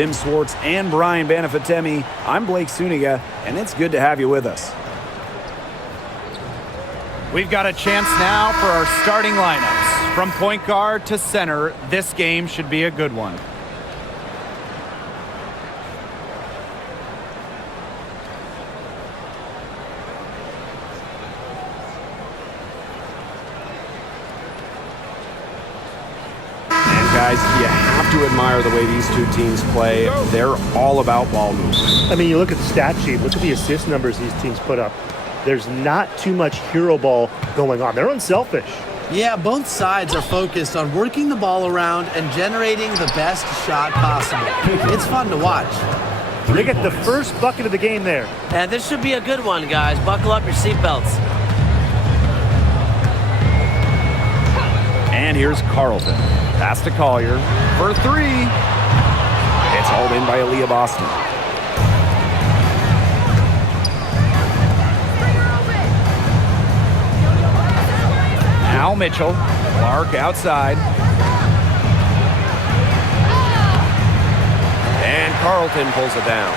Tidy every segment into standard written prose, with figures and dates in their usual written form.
Tim Swartz and Brian Banafitemi, I'm Blake Suniga, and it's good to have you with us. We've got a chance now for our starting lineups. From point guard to center, this game should be a good one. Guys, you have to admire the way these two teams play. They're all about ball movement. I mean, you look at the stat sheet, look at the assist numbers these teams put up. There's not too much hero ball going on. They're unselfish. Yeah, both sides are focused on working the ball around and generating the best shot possible. It's fun to watch. They get the first bucket of the game there. And this should be a good one, guys. Buckle up your seatbelts. And here's Carlton. Pass to Collier for three. It's hauled in by Aaliyah Boston. Now Mitchell. Clark outside. And Carlton pulls it down.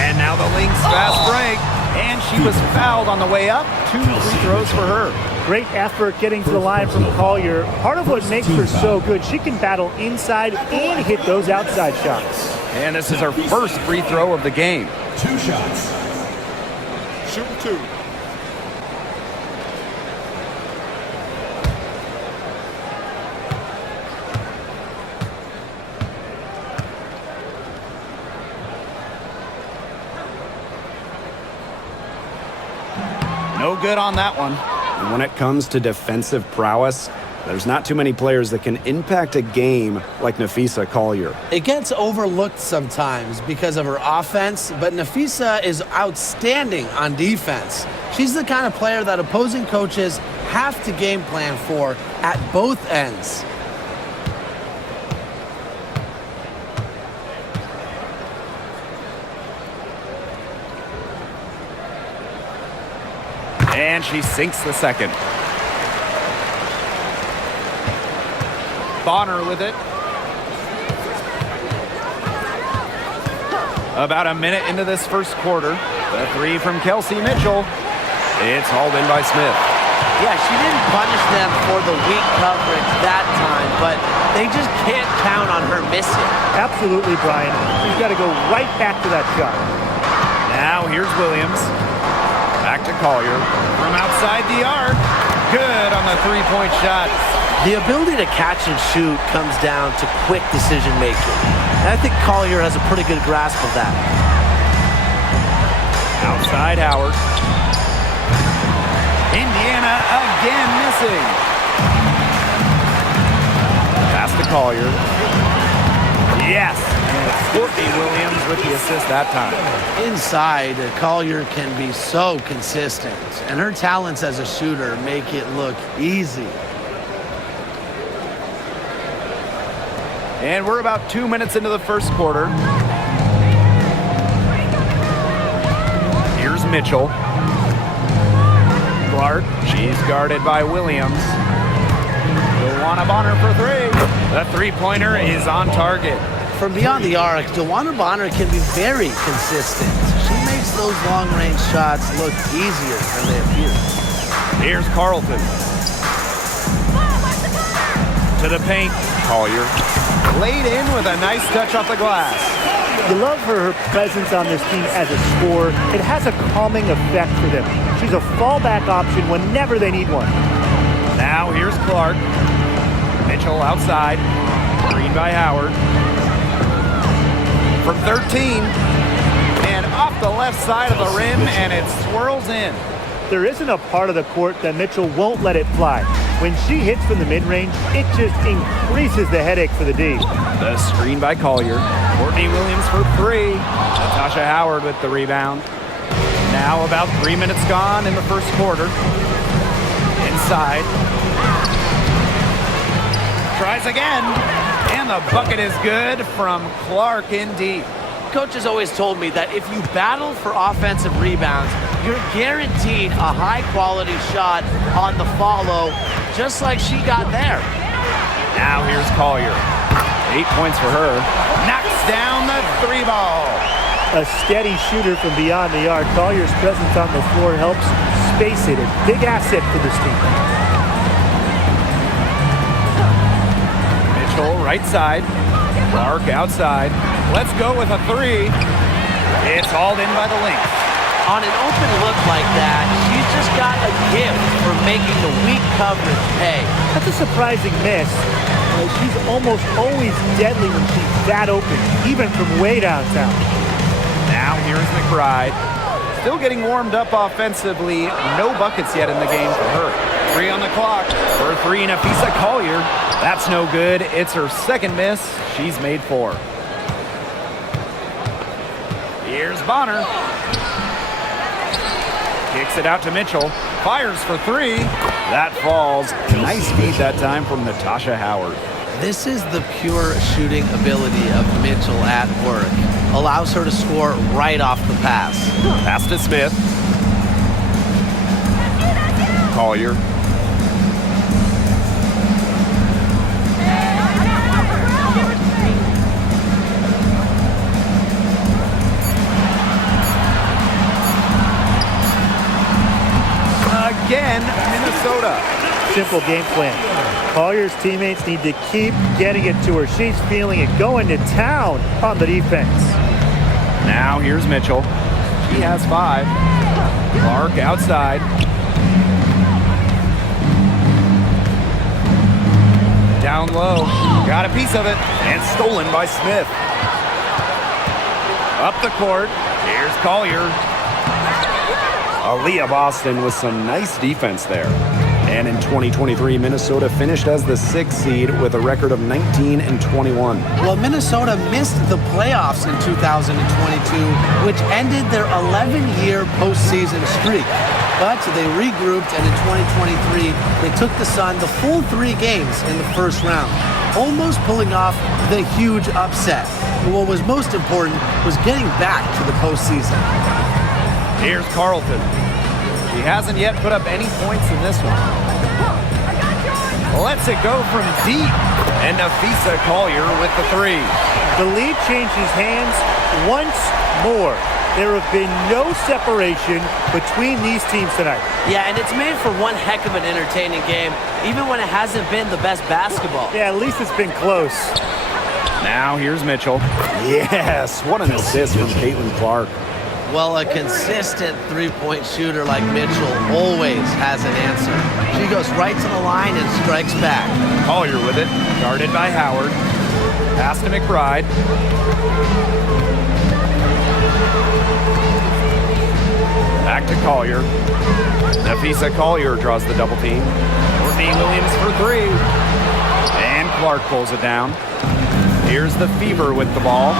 And now the Lynx fast break. And she was fouled on the way up. 2 free throws for her. Great effort getting to the line from Collier. Part of what makes her so good, she can battle inside and hit those outside shots. And this is her first free throw of the game. 2 shots. Shoot 2. No good on that one. And when it comes to defensive prowess, there's not too many players that can impact a game like Napheesa Collier. It gets overlooked sometimes because of her offense, but Napheesa is outstanding on defense. She's the kind of player that opposing coaches have to game plan for at both ends. And she sinks the second. Bonner with it. About a minute into this first quarter. The three from Kelsey Mitchell. It's hauled in by Smith. Yeah, she didn't punish them for the weak coverage that time, but they just can't count on her missing. Absolutely, Brian. She's got to go right back to that shot. Now here's Williams. Back to Collier. From outside the arc. Good on the three-point shot. The ability to catch and shoot comes down to quick decision making. And I think Collier has a pretty good grasp of that. Outside Howard. Indiana again missing. Pass to Collier. Yes. Courtney Williams with the assist that time. Inside, Collier can be so consistent, and her talents as a shooter make it look easy. And we're about 2 minutes into the first quarter. Here's Mitchell. Clark, she's guarded by Williams. DeWanna Bonner for three. The three-pointer is on target. From beyond the arc, DeWanna Bonner can be very consistent. She makes those long-range shots look easier than they appear. Here's Carlton. To the paint. Collier. Laid in with a nice touch off the glass. You love her presence on this team as a scorer. It has a calming effect for them. She's a fallback option whenever they need one. Now here's Clark. Mitchell outside. Green by Howard. From 13. And off the left side of the rim, and it swirls in. There isn't a part of the court that Mitchell won't let it fly. When she hits from the mid-range, it just increases the headache for the D. The screen by Collier. Courtney Williams for three. Natasha Howard with the rebound. Now about 3 minutes gone in the first quarter. Inside. Tries again. And the bucket is good from Clark in deep. Coach has always told me that if you battle for offensive rebounds, you're guaranteed a high-quality shot on the follow, just like she got there. Now here's Collier. 8 points for her. Knocks down the 3 ball. A steady shooter from beyond the arc. Collier's presence on the floor helps space it. A big asset for this team. Mitchell right side. Clark outside. Let's go with a 3. It's hauled in by the Lynx. On an open look like that, she's just got a gift for making the weak coverage pay. That's a surprising miss. She's almost always deadly when she's that open, even from way downtown. Now here's McBride. Still getting warmed up offensively. No buckets yet in the game for her. 3 on the clock. For 3, Nafisa Collier. That's no good. It's her second miss. She's made 4. Here's Bonner. Kicks it out to Mitchell. Fires for 3. That falls. Nice feed that time from Natasha Howard. This is the pure shooting ability of Mitchell at work. Allows her to score right off the pass. Pass to Smith. Collier. Again, Minnesota. Simple game plan. Collier's teammates need to keep getting it to her. She's feeling it, going to town on the defense. Now here's Mitchell. She has 5. Clark outside. Down low. Got a piece of it. And stolen by Smith. Up the court. Here's Collier. Aaliyah Boston with some nice defense there. And in 2023, Minnesota finished as the 6th seed with a record of 19-21. Well, Minnesota missed the playoffs in 2022, which ended their 11-year postseason streak. But they regrouped, and in 2023, they took the Sun the full 3 games in the first round, almost pulling off the huge upset. But what was most important was getting back to the postseason. Here's Carlton. She hasn't yet put up any points in this one. Lets it go from deep. And Nafisa Collier with the 3. The lead changes hands once more. There have been no separation between these teams tonight. Yeah, and it's made for one heck of an entertaining game, even when it hasn't been the best basketball. Yeah, at least it's been close. Now here's Mitchell. Yes, what an assist from Caitlin-Clark. Well, a consistent 3-point shooter like Mitchell always has an answer. She goes right to the line and strikes back. Collier with it. Guarded by Howard. Pass to McBride. Back to Collier. Nafisa Collier draws the double team. Courtney Williams for 3. And Clark pulls it down. Here's the Fever with the ball.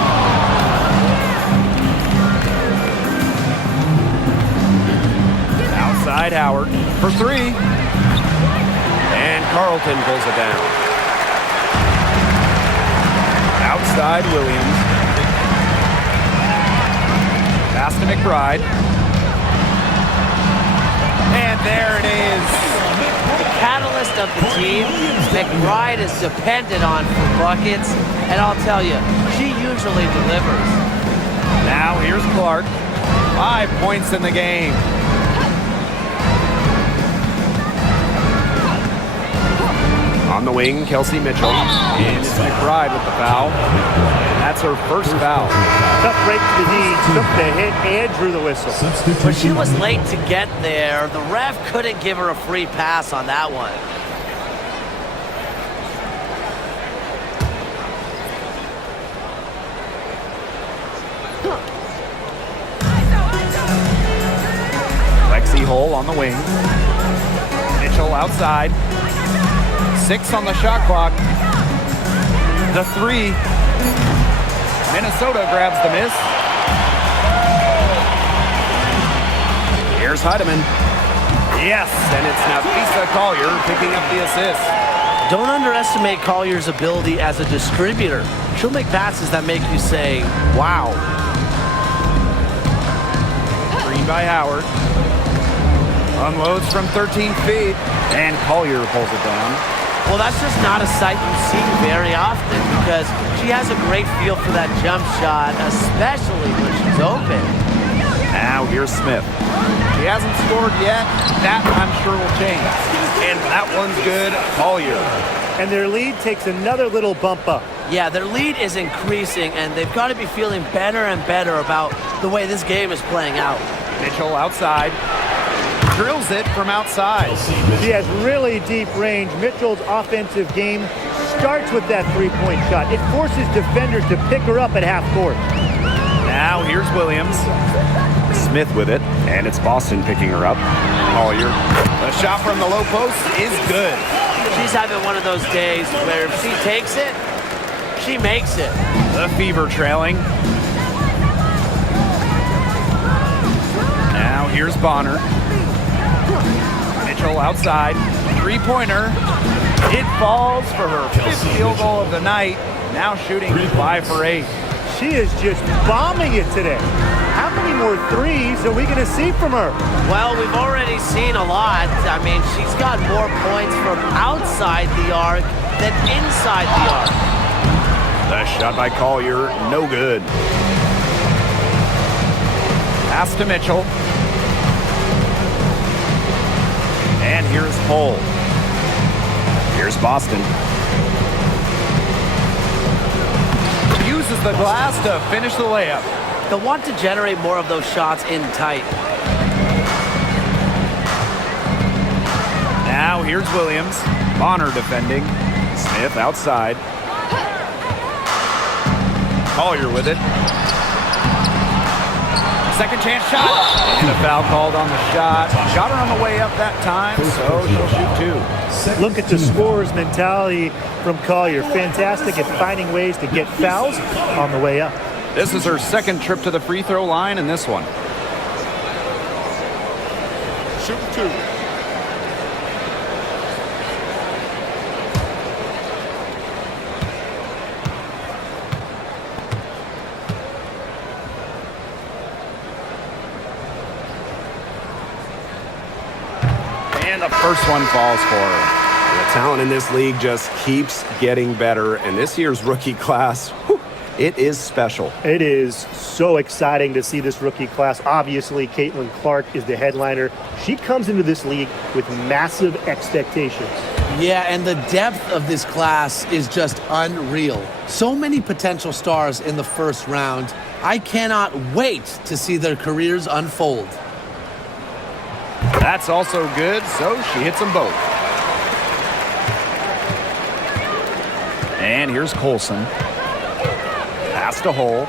Outside Howard for 3. And Carlton pulls it down. Outside Williams. Pass to McBride. And there it is. The catalyst of the team, McBride is depended on for buckets, and I'll tell you, she usually delivers. Now here's Clark. 5 points in the game. On the wing, Kelsey Mitchell. And it's McBride with the foul. That's her first foul. Tough break to the knee, took the hit and drew the whistle. When she was late to get there, the ref couldn't give her a free pass on that one. Lexi Hole on the wing. Mitchell outside. 6 on the shot clock. The 3. Minnesota grabs the miss. Here's Heidemann. Yes, and it's Nafisa Collier picking up the assist. Don't underestimate Collier's ability as a distributor. She'll make passes that make you say, wow. Green by Howard. Unloads from 13 feet, and Collier pulls it down. Well, that's just not a sight you see very often because she has a great feel for that jump shot, especially when she's open. Now here's Smith. She hasn't scored yet. That, I'm sure, will change. And that one's good. Collier. And their lead takes another little bump up. Yeah, their lead is increasing, and they've got to be feeling better and better about the way this game is playing out. Mitchell outside. Drills it from outside. She has really deep range. Mitchell's offensive game starts with that three-point shot. It forces defenders to pick her up at half court. Now here's Williams. Smith with it, and it's Boston picking her up. Collier. The shot from the low post is good. She's having one of those days where if she takes it, she makes it. The Fever trailing. Now here's Bonner. Mitchell outside. Three-pointer. It falls for her fifth field goal of the night. Now shooting 5 for 8. She is just bombing it today. How many more threes are we going to see from her? Well, we've already seen a lot. I mean, she's got more points from outside the arc than inside the arc. The shot by Collier, no good. Pass to Mitchell. And here's Cole. Here's Boston. Uses the glass to finish the layup. They'll want to generate more of those shots in tight. Now here's Williams. Bonner defending. Smith outside. Collier with it. Second chance shot. And a foul called on the shot. Got her on the way up that time, so she'll shoot 2. Look at the scorer's mentality from Collier. Fantastic at finding ways to get fouls on the way up. This is her second trip to the free throw line in this one. Shoot 2. And the first one falls for her. The talent in this league just keeps getting better, and this year's rookie class, whew, it is special. It is so exciting to see this rookie class. Obviously, CaitlinClark is the headliner. She comes into this league with massive expectations. Yeah, and the depth of this class is just unreal. So many potential stars in the first round. I cannot wait to see their careers unfold. That's also good, so she hits them both. And here's Colson. Pass to Hole.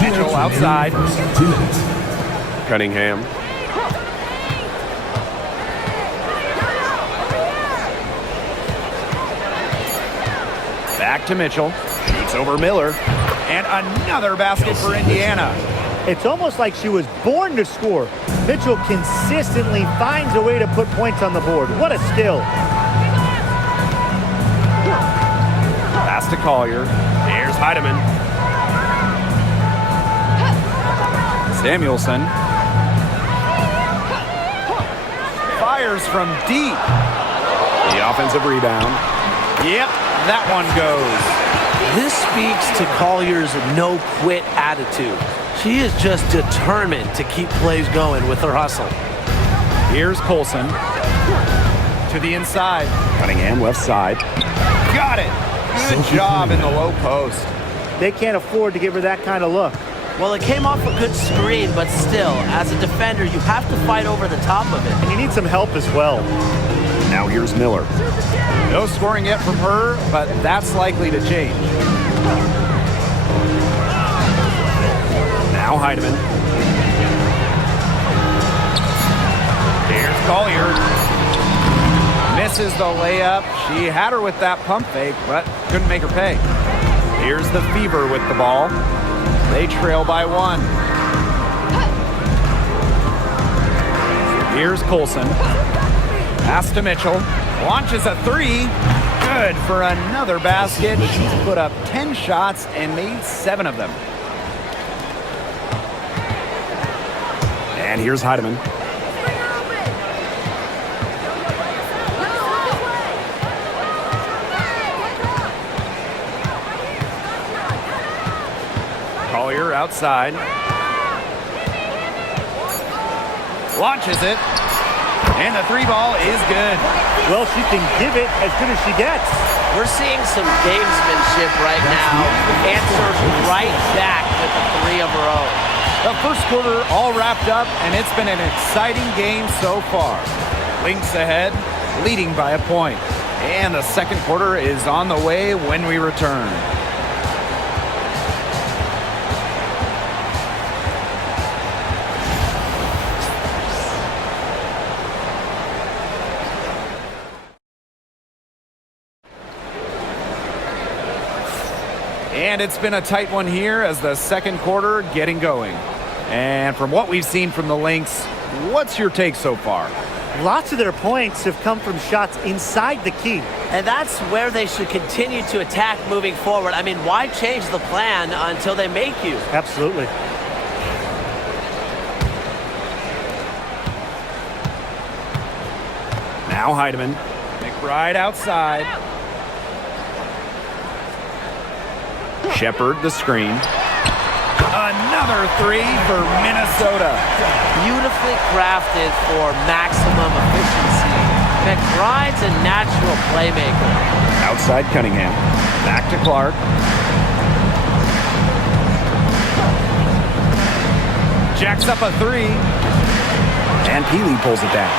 Mitchell outside. Cunningham. Back to Mitchell. Shoots over Miller. And another basket for Indiana. It's almost like she was born to score. Mitchell consistently finds a way to put points on the board. What a skill. Pass to Collier. Here's Heidemann. Samuelson. Fires from deep. The offensive rebound. Yep, that one goes. This speaks to Collier's no-quit attitude. She is just determined to keep plays going with her hustle. Here's Colson. To the inside. Cunningham left side. Got it. Good job in the low post. They can't afford to give her that kind of look. Well, it came off a good screen, but still, as a defender, you have to fight over the top of it. And you need some help as well. Now here's Miller. No scoring yet from her, but that's likely to change. Now Heidemann. Here's Collier. Misses the layup. She had her with that pump fake, but couldn't make her pay. Here's the Fever with the ball. They trail by 1. Here's Colson. Pass to Mitchell. Launches a 3. Good for another basket. She's put up 10 shots and made 7 of them. And here's Heidemann. Collier outside. Launches it. And the three ball is good. Well, she can give it as good as she gets. We're seeing some gamesmanship right now. Answers right back with the three of her own. The first quarter all wrapped up, and it's been an exciting game so far. Lynx ahead, leading by a point. And the second quarter is on the way when we return. And it's been a tight one here as the second quarter getting going. And from what we've seen from the Lynx, what's your take so far? Lots of their points have come from shots inside the key. And that's where they should continue to attack moving forward. I mean, why change the plan until they make you? Absolutely. Now Heidemann. McBride outside. Shepard the screen. Another three for Minnesota. Beautifully crafted for maximum efficiency. McBride's a natural playmaker. Outside Cunningham. Back to Clark. Jacks up a three. And Peely pulls it down.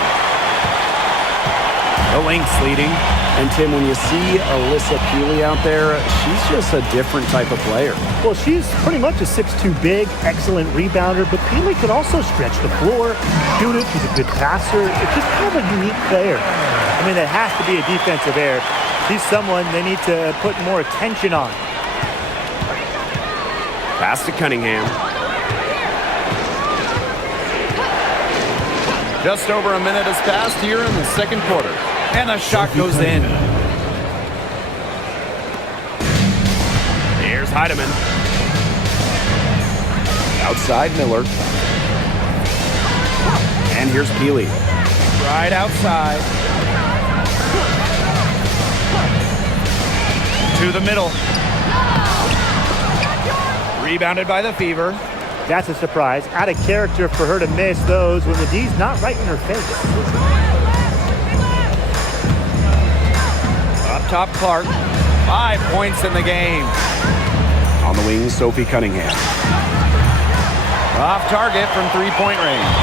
The Lynx leading. And Tim, when you see Alyssa Peely out there, she's just a different type of player. Well, she's pretty much a 6'2" big, excellent rebounder, but Peely could also stretch the floor, shoot it. She's a good passer. It's just kind of a unique player. I mean, that has to be a defensive error. She's someone they need to put more attention on. Pass to Cunningham. Just over a minute has passed here in the second quarter. And the shot goes in. Here's Heidemann. Outside Miller. And here's Peely. Right outside. To the middle. Rebounded by the Fever. That's a surprise. Out of character for her to miss those when the D's not right in her face. Up top, Clark. 5 points in the game. On the wing, Sophie Cunningham. Off target from three-point range.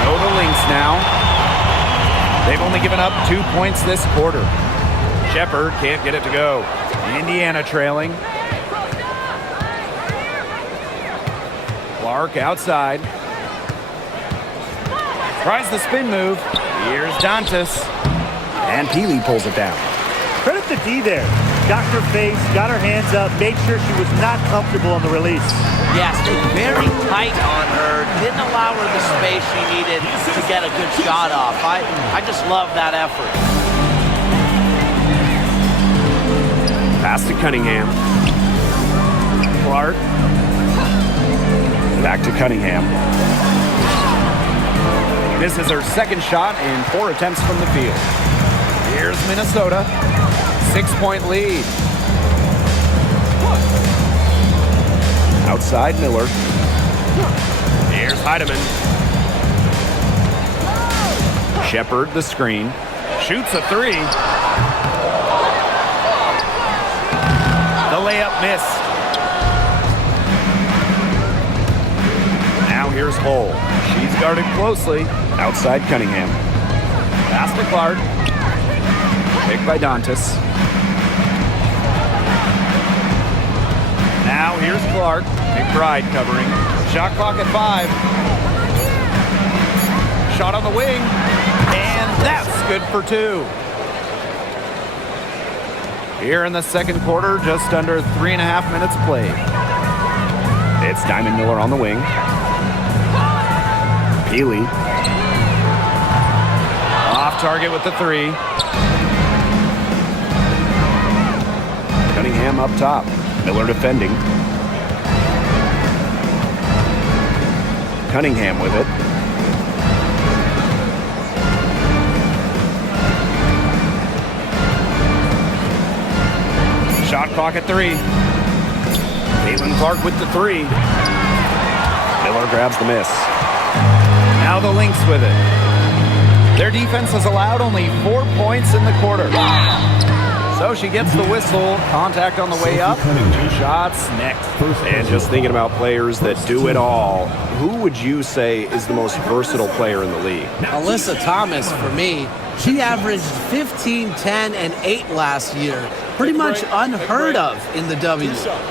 So the Lynx now. They've only given up 2 points this quarter. Shepard can't get it to go. Indiana trailing. Clark outside. Tries the spin move. Here's Dantas. And Peely pulls it down. Credit the D there. Got her face, got her hands up, made sure she was not comfortable on the release. Yes, very tight on her. Didn't allow her the space she needed to get a good shot off. I just love that effort. Pass to Cunningham. Clark. Back to Cunningham. This is her second shot in 4 attempts from the field. Here's Minnesota. 6-point lead. Outside Miller. Here's Heidemann. Shepard the screen. Shoots a three. The layup missed. Now here's Hull. She's guarded closely. Outside Cunningham. Pass to Clark. Picked by Dantas. Now here's Clark. McBride covering. Shot clock at 5. Shot on the wing. And that's good for 2. Here in the second quarter, just under 3.5 minutes played. It's Diamond Miller on the wing. Peely. Off target with the 3. Cunningham up top. Miller defending. Cunningham with it. Shot clock at 3. Clark with the three. Miller grabs the miss. Now the Lynx with it. Their defense has allowed only 4 points in the quarter. So she gets the whistle. Contact on the way up. 2 shots next. And just thinking about players that do it all, who would you say is the most versatile player in the league? Alyssa Thomas, for me, she averaged 15, 10, and 8 last year. Pretty much unheard of in the W.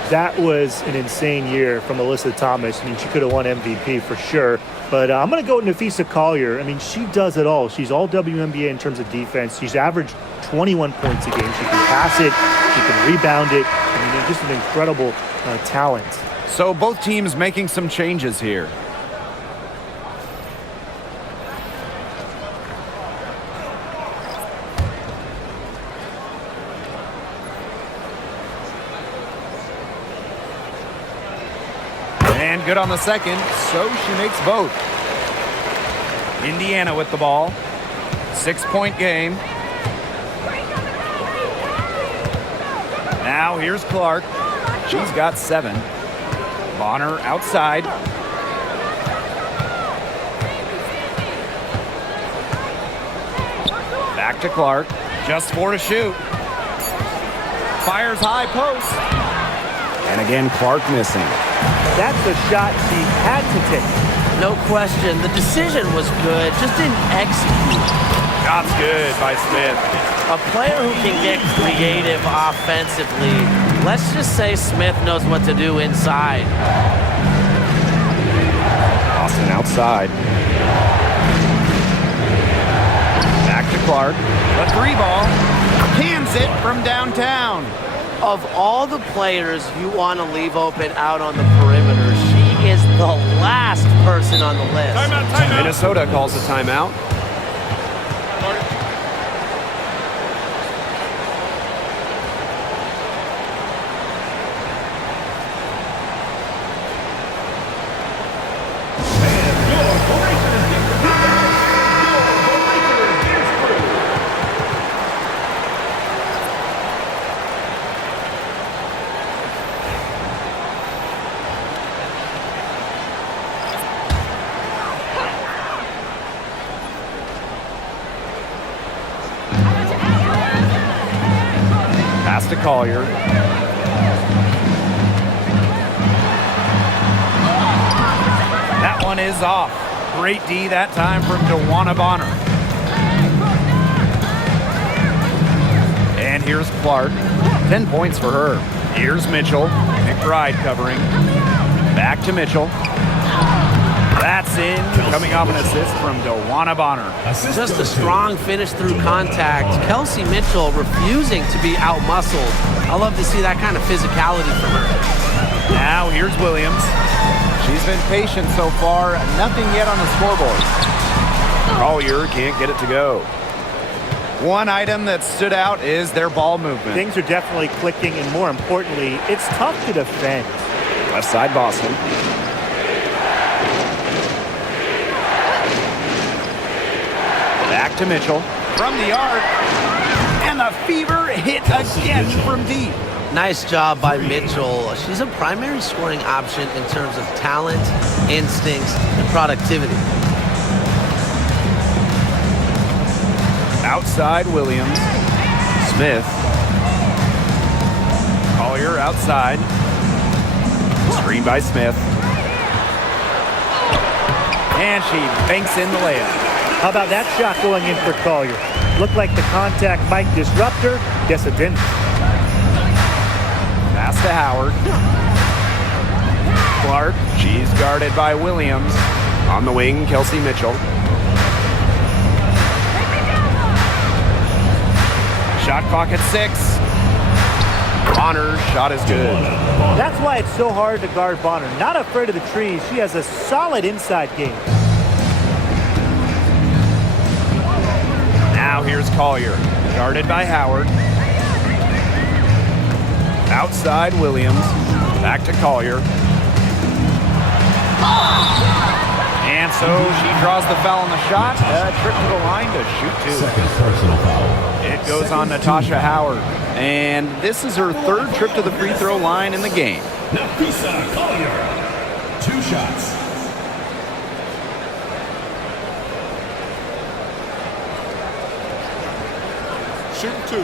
That was an insane year from Alyssa Thomas. I mean, she could have won MVP for sure. But I'm going to go with Napheesa Collier. I mean, she does it all. She's all WNBA in terms of defense. She's averaged 21 points a game. She can pass it. She can rebound it. I mean, just an incredible talent. So both teams making some changes here. And good on the second, so she makes both. Indiana with the ball. 6-point game. Now here's Clark. She's got 7. Bonner outside. Back to Clark. Just 4 to shoot. Fires high post. And again, Clark missing. That's a shot she had to take. No question. The decision was good, just didn't execute. Shot's good by Smith. A player who can get creative offensively. Let's just say Smith knows what to do inside. Austin outside. Back to Clark. The 3 ball. Cans it from downtown. Of all the players you want to leave open out on the perimeter, she is the last person on the list. Timeout. Minnesota calls a timeout. To Collier. That one is off. Great D that time from DeWanna Bonner. And here's Clark. 10 points for her. Here's Mitchell. McBride covering. Back to Mitchell. That's in. Coming off an assist from DeWanna Bonner. Just a strong finish through contact. Kelsey Mitchell refusing to be out-muscled. I love to see that kind of physicality from her. Now here's Williams. She's been patient so far. Nothing yet on the scoreboard. Collier can't get it to go. One item that stood out is their ball movement. Things are definitely clicking, and more importantly, it's tough to defend. Left side Boston. Back to Mitchell from the arc, and the fever hit again from deep. Nice job by Mitchell. She's a primary scoring option in terms of talent, instincts, and productivity. Outside Williams. Smith. Collier outside. Screen by Smith. And she banks in the layup. How about that shot going in for Collier? Looked like the contact might disrupt her. Guess it didn't. Pass to Howard. Clark. She's guarded by Williams. On the wing, Kelsey Mitchell. Shot clock at 6. Bonner's shot is good. That's why it's so hard to guard Bonner. Not afraid of the trees. She has a solid inside game. Now here's Collier, guarded by Howard. Outside Williams, back to Collier. And so she draws the foul on the shot. A trip to the line to shoot 2. Second personal foul. It goes on Natasha Howard. And this is her 3rd trip to the free throw line in the game. Nafisa Collier. 2 shots. Shoot 2.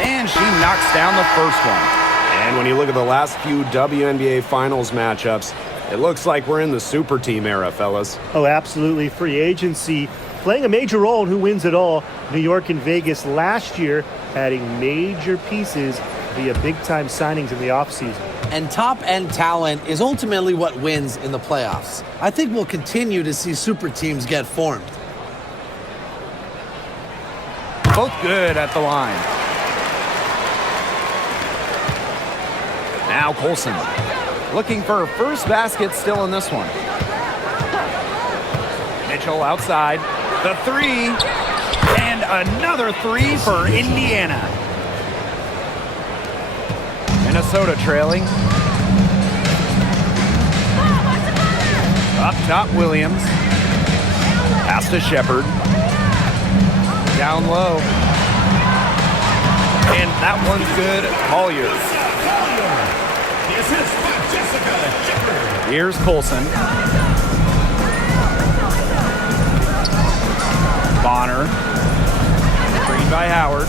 And she knocks down the first one. And when you look at the last few WNBA Finals matchups, it looks like we're in the super team era, fellas. Oh, absolutely. Free agency playing a major role in who wins it all. New York and Vegas last year adding major pieces via big-time signings in the offseason. And top-end talent is ultimately what wins in the playoffs. I think we'll continue to see super teams get formed. Both good at the line. Now Colson looking for her first basket still in this one. Mitchell outside. The 3. And another 3 for Indiana. Minnesota trailing. Up top, Williams. Pass to Shepard. Down low. And that one's good. Collier. Here's Colson. Bonner. Screen by Howard.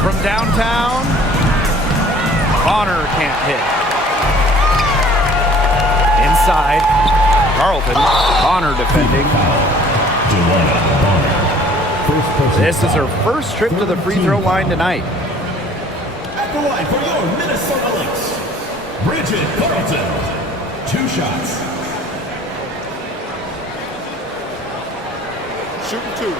From downtown. Bonner can't hit. Inside. Carlton. Bonner defending. This is her first trip to the free throw line tonight. At the line for your Minnesota Lynx, Bridget Carlton. 2 shots. Shoot 2.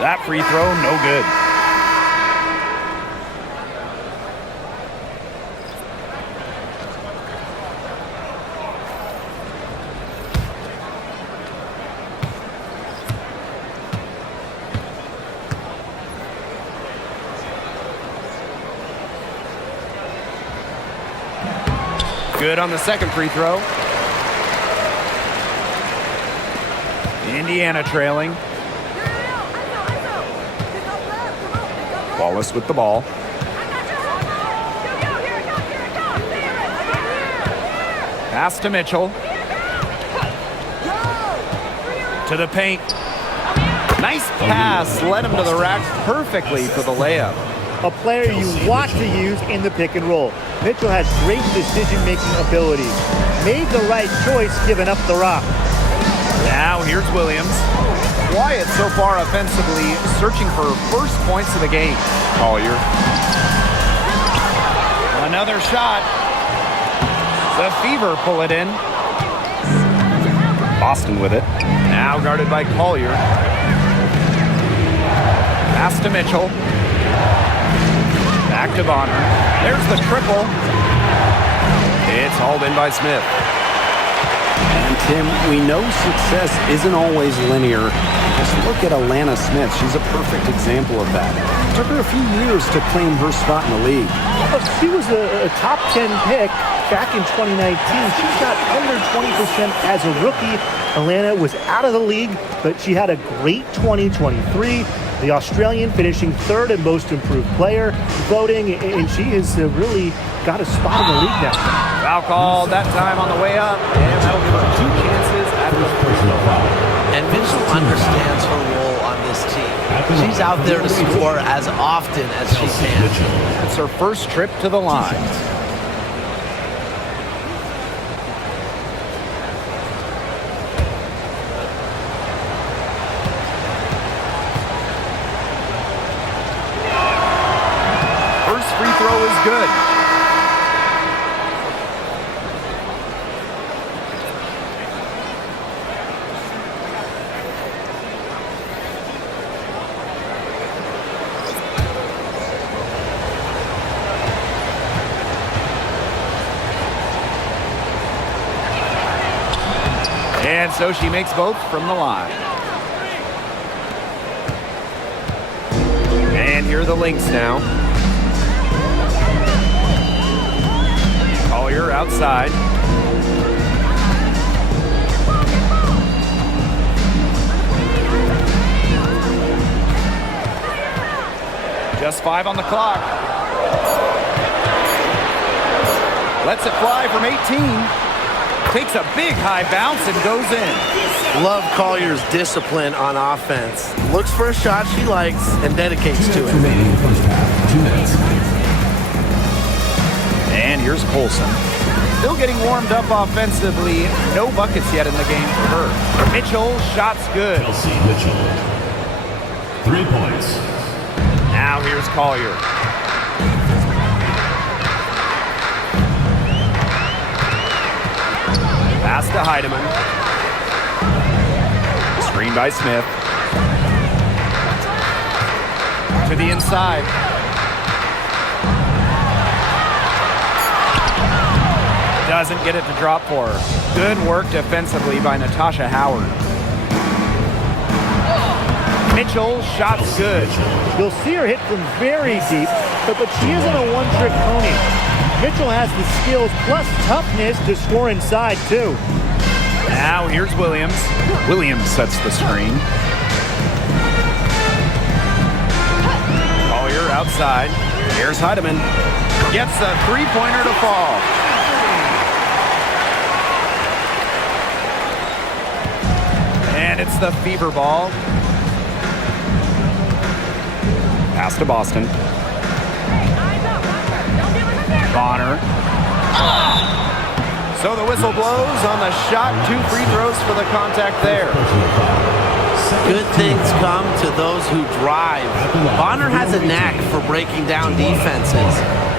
That free throw, no good. Good on the second free throw. Indiana trailing. Wallace with the ball. Pass to Mitchell. To the paint. Nice pass. Led him to the rack perfectly for the layup. A player you want to use in the pick and roll. Mitchell has great decision-making ability. Made the right choice giving up the rock. Now here's Williams. Quiet so far offensively, searching for first points of the game. Collier. Another shot. The Fever pull it in. Boston with it. Now guarded by Collier. Pass to Mitchell. Back to Bonner. There's the triple. It's hauled in by Smith. And Tim, we know success isn't always linear. Just look at Alana Smith. She's a perfect example of that. It took her a few years to claim her spot in the league. She was a top 10 pick back in 2019. She got under 20% as a rookie. Alana was out of the league, but she had a great 2023. The Australian finishing third in most improved player voting, and she has really got a spot in the league now. Foul called that time on the way up, and that'll give her 2 chances at the personal foul. And Mitchell understands her role on this team. She's out there to score as often as she can. It's her first trip to the line. First free throw is good. And so she makes both from the line. And here are the Lynx now. Collier outside. Just 5 on the clock. Lets it fly from 18. Takes a big high bounce and goes in. Love Collier's discipline on offense. Looks for a shot she likes and dedicates to it. Remaining first half, 2 minutes. And here's Colson. Still getting warmed up offensively. No buckets yet in the game for her. Mitchell, shots good. Chelsea Mitchell. 3 points. Now here's Collier. Pass to Heidemann. Screen by Smith. To the inside. Doesn't get it to drop for her. Good work defensively by Natasha Howard. Mitchell, shots good. You'll see her hit from very deep, but she isn't a one-trick pony. Mitchell has the skills plus toughness to score inside, too. Now here's Williams. Williams sets the screen. Collier outside. Here's Heidemann. Gets a three-pointer to fall. And it's the fever ball. Pass to Boston. Bonner. So the whistle blows on the shot. 2 free throws for the contact there. Good things come to those who drive. Bonner has a knack for breaking down defenses.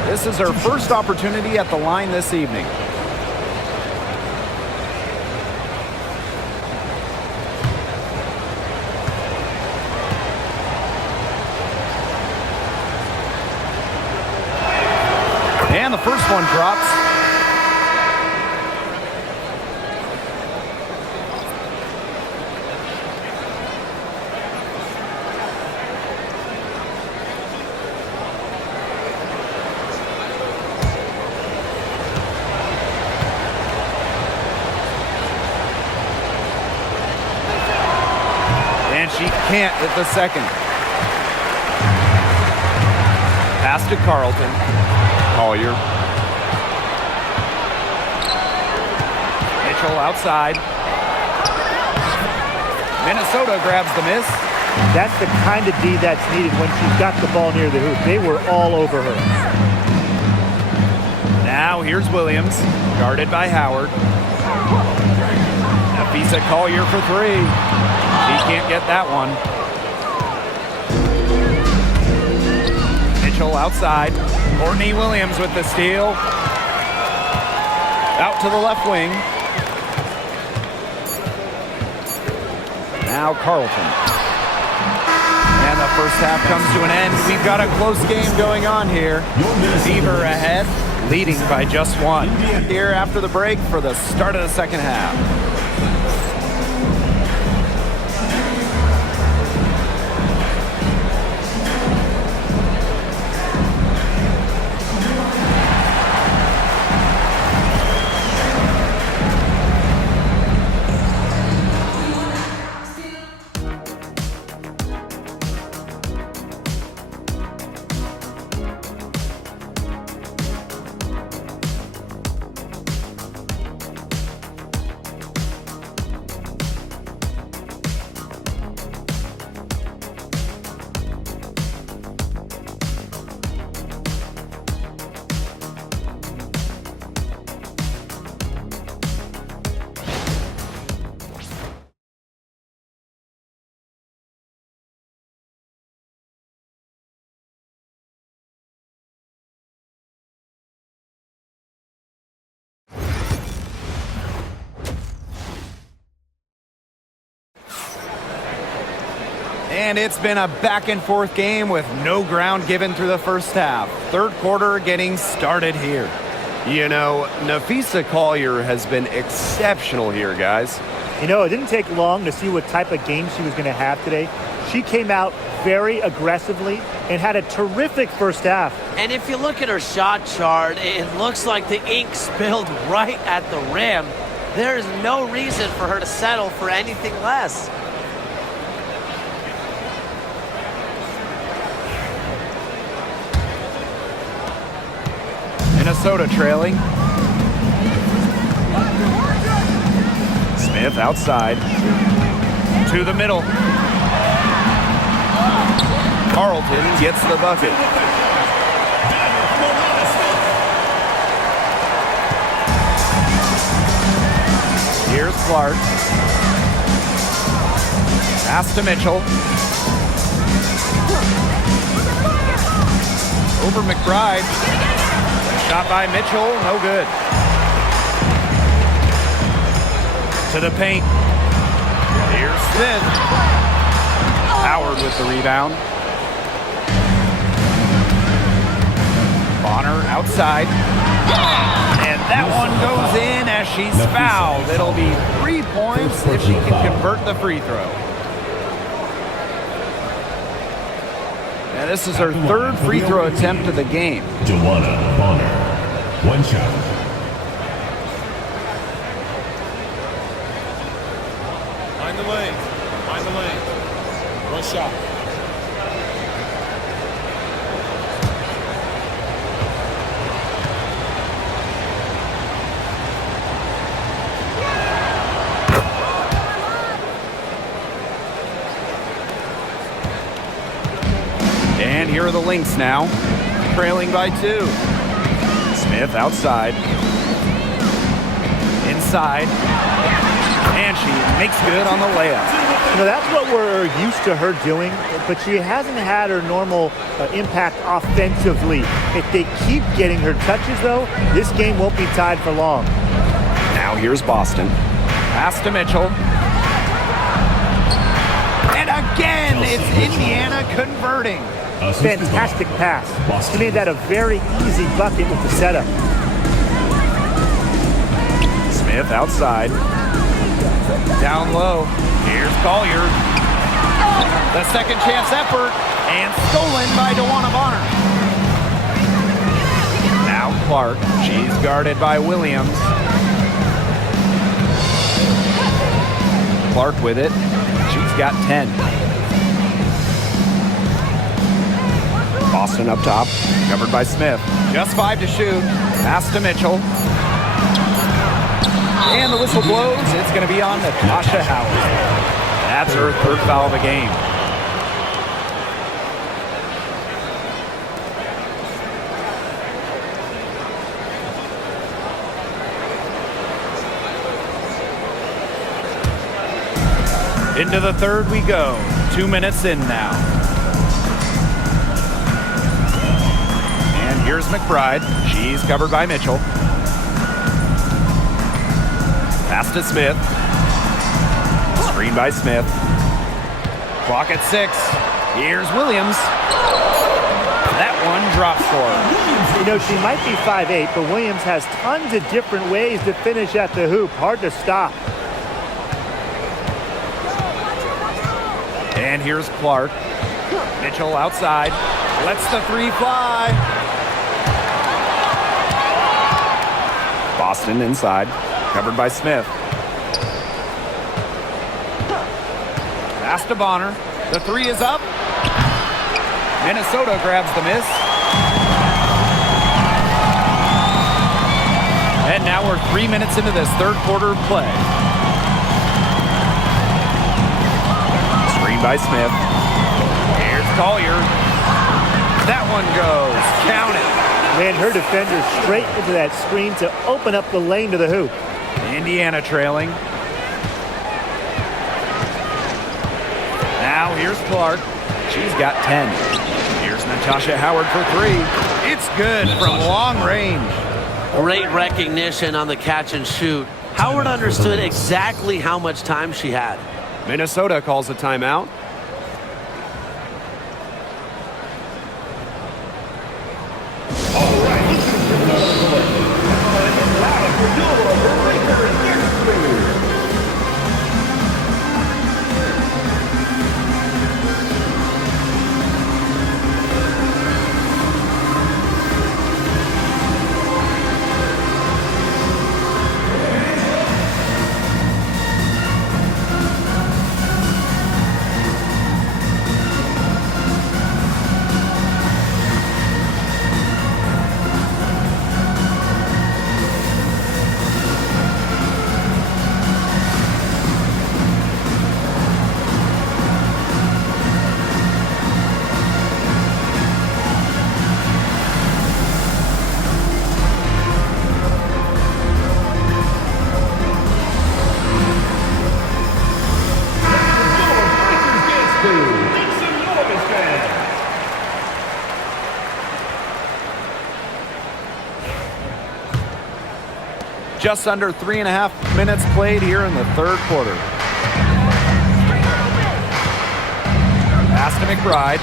This is her first opportunity at the line this evening. And the first one drops. And she can't hit the second. Pass to Carlton. Collier. Mitchell outside. Minnesota grabs the miss. That's the kind of D that's needed when she's got the ball near the hoop. They were all over her. Now here's Williams, guarded by Howard. Nafisa Collier for 3. He can't get that one. Mitchell outside. Courtney Williams with the steal. Out to the left wing. Now Carlton. And the first half comes to an end. We've got a close game going on here. Fever ahead, leading by just 1. Here after the break for the start of the second half. And it's been a back-and-forth game with no ground given through the first half. Third quarter getting started here. You know, Nafisa Collier has been exceptional here, guys. You know, it didn't take long to see what type of game she was going to have today. She came out very aggressively and had a terrific first half. And if you look at her shot chart, it looks like the ink spilled right at the rim. There is no reason for her to settle for anything less. Minnesota trailing. Smith outside. To the middle. Carlton gets the bucket. Here's Clark. Pass to Mitchell. Over McBride. Shot by Mitchell, no good. To the paint. Here's Smith. Howard with the rebound. Bonner outside. And that one goes in as she's fouled. It'll be 3 points if she can convert the free throw. And this is her third free throw attempt of the game. Joanna Bonner, 1 shot. Find the lane. Find the lane. One shot. And here are the Lynx now, trailing by 2. Smith outside. Inside. And she makes good on the layup. You know, that's what we're used to her doing, but she hasn't had her normal impact offensively. If they keep getting her touches, though, this game won't be tied for long. Now here's Boston. Pass to Mitchell. And again, it's Indiana converting. Fantastic pass. She made that a very easy bucket with the setup. Smith outside. Down low. Here's Collier. The second chance effort. And stolen by DeWanna Bonner. Now Clark. She's guarded by Williams. Clark with it. She's got 10. Boston up top, covered by Smith. Just 5 to shoot. Pass to Mitchell. And the whistle blows. It's going to be on Natasha Howard. That's her third foul of the game. Into the third we go. 2 minutes in now. And here's McBride. She's covered by Mitchell. Pass to Smith. Screen by Smith. Clock at 6. Here's Williams. That one drops for her. You know, she might be 5'8", but Williams has tons of different ways to finish at the hoop. Hard to stop. And here's Clark. Mitchell outside. Lets the 3 fly. Boston inside. Covered by Smith. Pass to Bonner. The 3 is up. Minnesota grabs the miss. And now we're 3 minutes into this third quarter of play. Screen by Smith. Here's Collier. That one goes. Count it. Ran her defender straight into that screen to open up the lane to the hoop. Indiana trailing. Now here's Clark. She's got 10. Here's Natasha Howard for 3. It's good from long range. Great recognition on the catch and shoot. Howard understood exactly how much time she had. Minnesota calls a timeout. just under 3.5 minutes played here in the third quarter. Pass to McBride.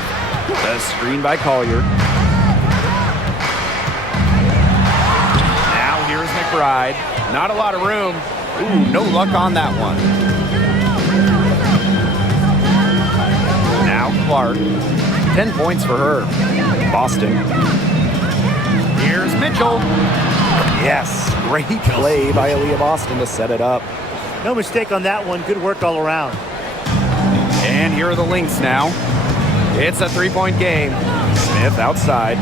The screen by Collier. Now here's McBride. Not a lot of room. Ooh, no luck on that one. Now Clark. 10 points for her. Boston. Here's Mitchell. Yes, great play by Aaliyah Boston to set it up. No mistake on that one. Good work all around. And here are the Lynx now. It's a three-point game. Smith outside.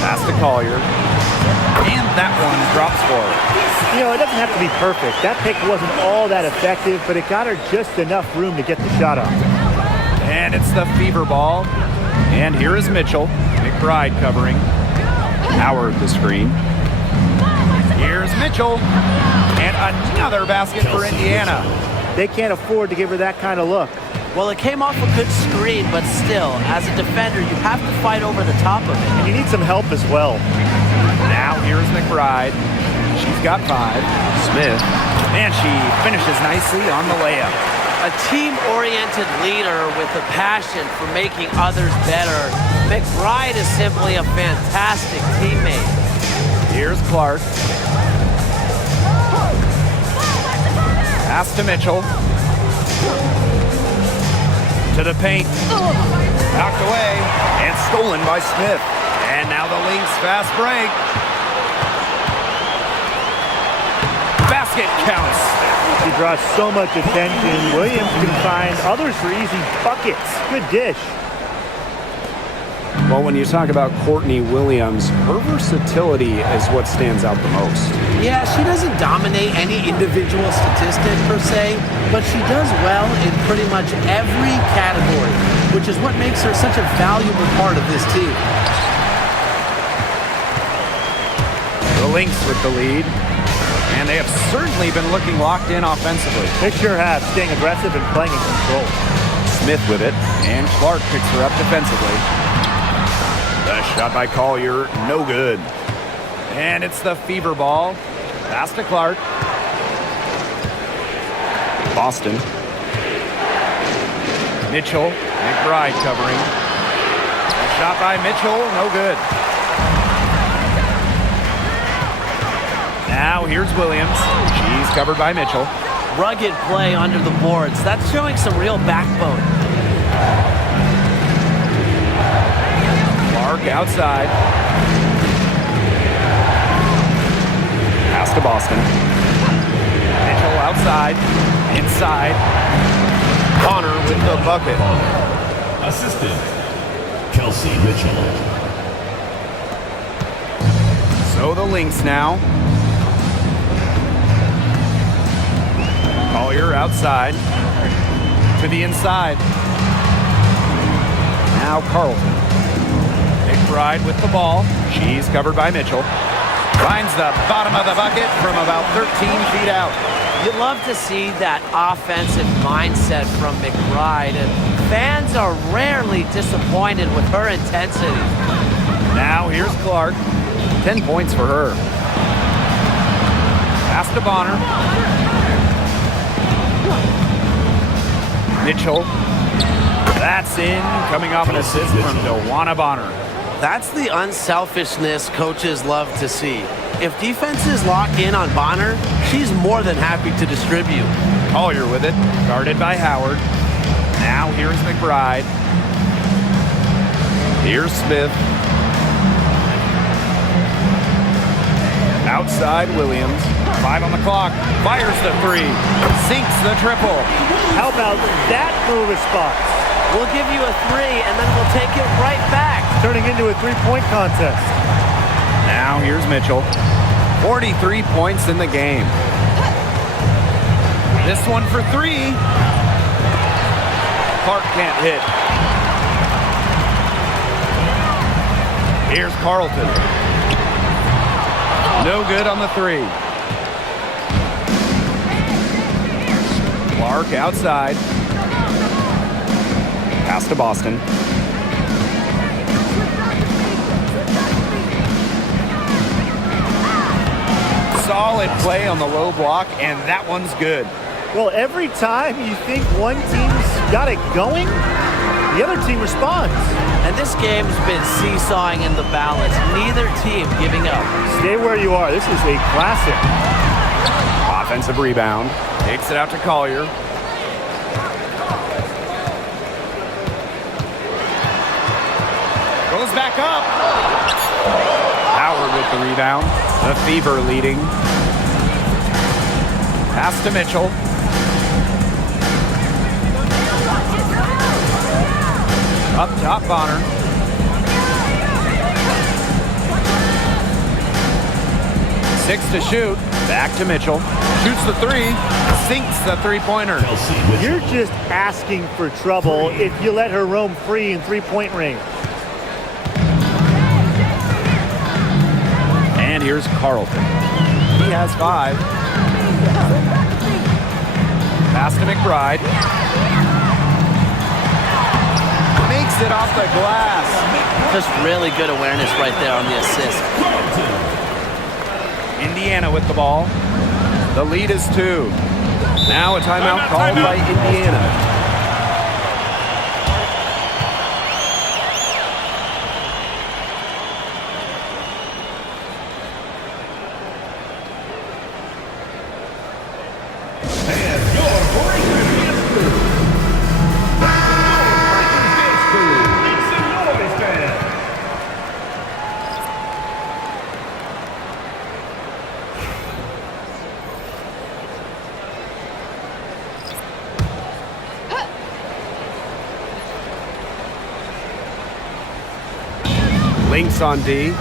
Pass to Collier. And that one drops for her. You know, it doesn't have to be perfect. That pick wasn't all that effective, but it got her just enough room to get the shot off. And it's the fever ball. And here is Mitchell. McBride covering. Howard the screen. Here's Mitchell. And another basket for Indiana. They can't afford to give her that kind of look. Well, it came off a good screen, but still, as a defender, you have to fight over the top of it. And you need some help as well. Now here's McBride. She's got 5. Smith. And she finishes nicely on the layup. A team-oriented leader with a passion for making others better. McBride is simply a fantastic teammate. Here's Clark. Pass to Mitchell. To the paint. Knocked away. And stolen by Smith. And now the Lynx fast break. Basket counts. She draws so much attention. Williams can find others for easy buckets. Good dish. Well, when you talk about Courtney Williams, her versatility is what stands out the most. Yeah, she doesn't dominate any individual statistic per se, but she does well in pretty much every category, which is what makes her such a valuable part of this team. The Lynx with the lead. And they have certainly been looking locked in offensively. They sure have, staying aggressive and playing in control. Smith with it, and Clark picks her up defensively. The shot by Collier, no good. And it's the fever ball. Pass to Clark. Boston. Mitchell, McBride covering. The shot by Mitchell, no good. Now here's Williams. She's covered by Mitchell. Rugged play under the boards. That's showing some real backbone. Clark outside. Pass to Boston. Mitchell outside. Inside. Connor with the bucket. Assistant, Kelsey Mitchell. So the Lynx now. Collier outside to the inside. Now Carlton. McBride with the ball. She's covered by Mitchell. Finds the bottom of the bucket from about 13 feet out. You love to see that offensive mindset from McBride, and fans are rarely disappointed with her intensity. Now here's Clark. 10 points for her. Pass to Bonner. Mitchell. That's in, coming off an assist from Dewana Bonner. That's the unselfishness coaches love to see. If defenses lock in on Bonner, she's more than happy to distribute. Collier with it, guarded by Howard. Now here's McBride. Here's Smith. Outside Williams. 5 on the clock. Fires the 3. Sinks the triple. How about that for a response? We'll give you a 3, and then we'll take it right back. Turning into a three-point contest. Now here's Mitchell. 43 points in the game. This one for 3. Clark can't hit. Here's Carlton. No good on the 3. Clark outside. Pass to Boston. Solid play on the low block, and that one's good. Well, every time you think one team's got it going, the other team responds. And this game's been seesawing in the balance. Neither team giving up. Stay where you are. This is a classic. Offensive rebound. Takes it out to Collier. Goes back up. Howard with the rebound. The Fever leading. Pass to Mitchell. Up top, Bonner. Six to shoot. Back to Mitchell. Shoots the three. Sinks the three-pointer. You're just asking for trouble if you let her roam free in three-point range. And here's Carlton. He has 5. Pass to McBride. Makes it off the glass. Just really good awareness right there on the assist. Indiana with the ball. The lead is 2. Now a timeout called by Indiana. Lynx on D,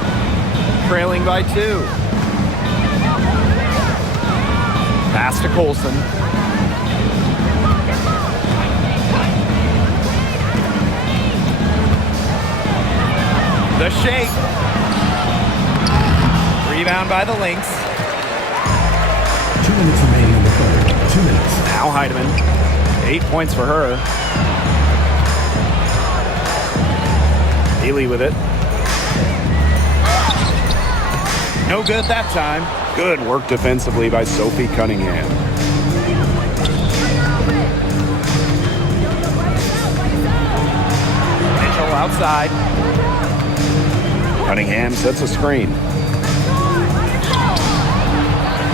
trailing by 2. Pass to Colson. The shake. Rebound by the Lynx. 2 minutes remaining in the third. 2 minutes. Now Heidemann. 8 points for her. Healy with it. No good that time. Good work defensively by Sophie Cunningham. Mitchell outside. Cunningham sets a screen.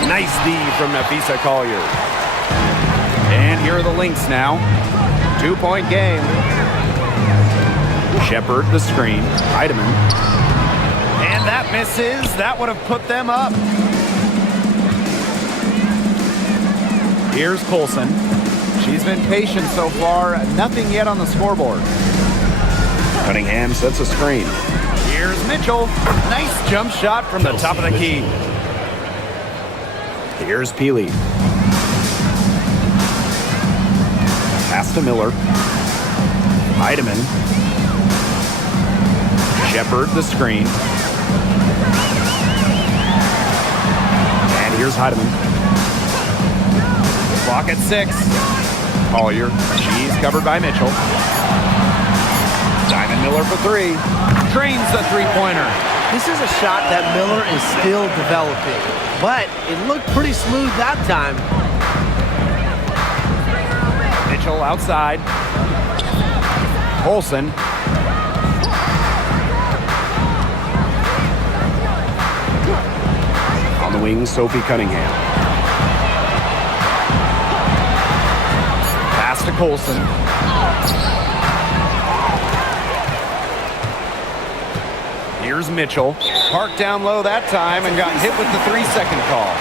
Nice D from Nafisa Collier. And here are the Lynx now. 2-point game. Shepard the screen. Heidemann. And that misses. That would have put them up. Here's Colson. She's been patient so far. Nothing yet on the scoreboard. Cunningham sets a screen. Here's Mitchell. Nice jump shot from the top of the key. Here's Peely. Pass to Miller. Heidemann. Shepard the screen. And here's Heidemann. Clock at 6. Collier. She's covered by Mitchell. Diamond Miller for 3. Drains the three-pointer. This is a shot that Miller is still developing, but it looked pretty smooth that time. Mitchell outside. Olsen. On the wing, Sophie Cunningham. Pass to Colson. Here's Mitchell. Parked down low that time and got hit with the 3-second call.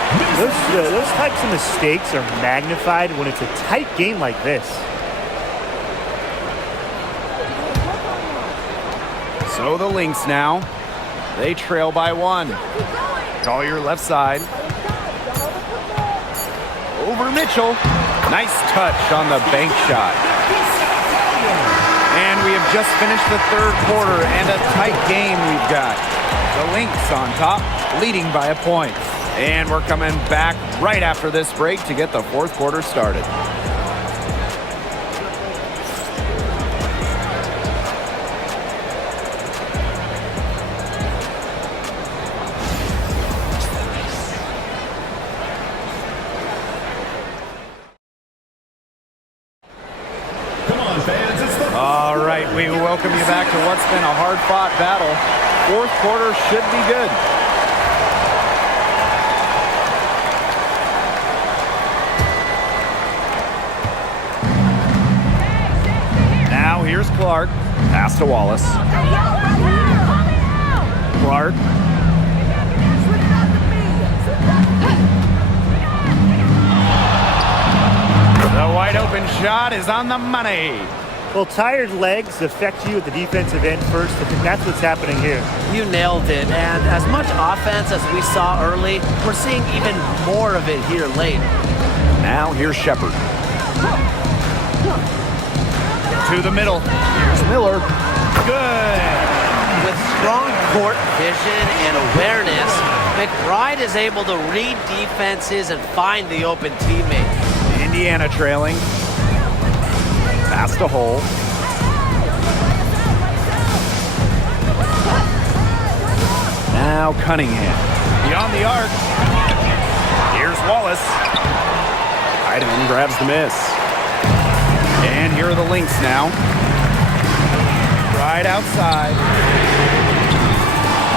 Those types of mistakes are magnified when it's a tight game like this. So the Lynx now. They trail by 1. Collier left side. Over Mitchell. Nice touch on the bank shot. And we have just finished the third quarter and a tight game we've got. The Lynx on top, leading by a point. And we're coming back right after this break to get the fourth quarter started. been a hard-fought battle. Fourth quarter should be good. Now here's Clark. Pass to Wallace. Clark. The wide open shot is on the money. Well, tired legs affect you at the defensive end first. I think that's what's happening here. You nailed it. And as much offense as we saw early, we're seeing even more of it here late. Now here's Shepard. To the middle. Here's Miller. Good. With strong court vision and awareness, McBride is able to read defenses and find the open teammate. Indiana trailing. Pass to Hole. Now Cunningham. Beyond the arc. Here's Wallace. Heidemann grabs the miss. And here are the Lynx now. Right outside.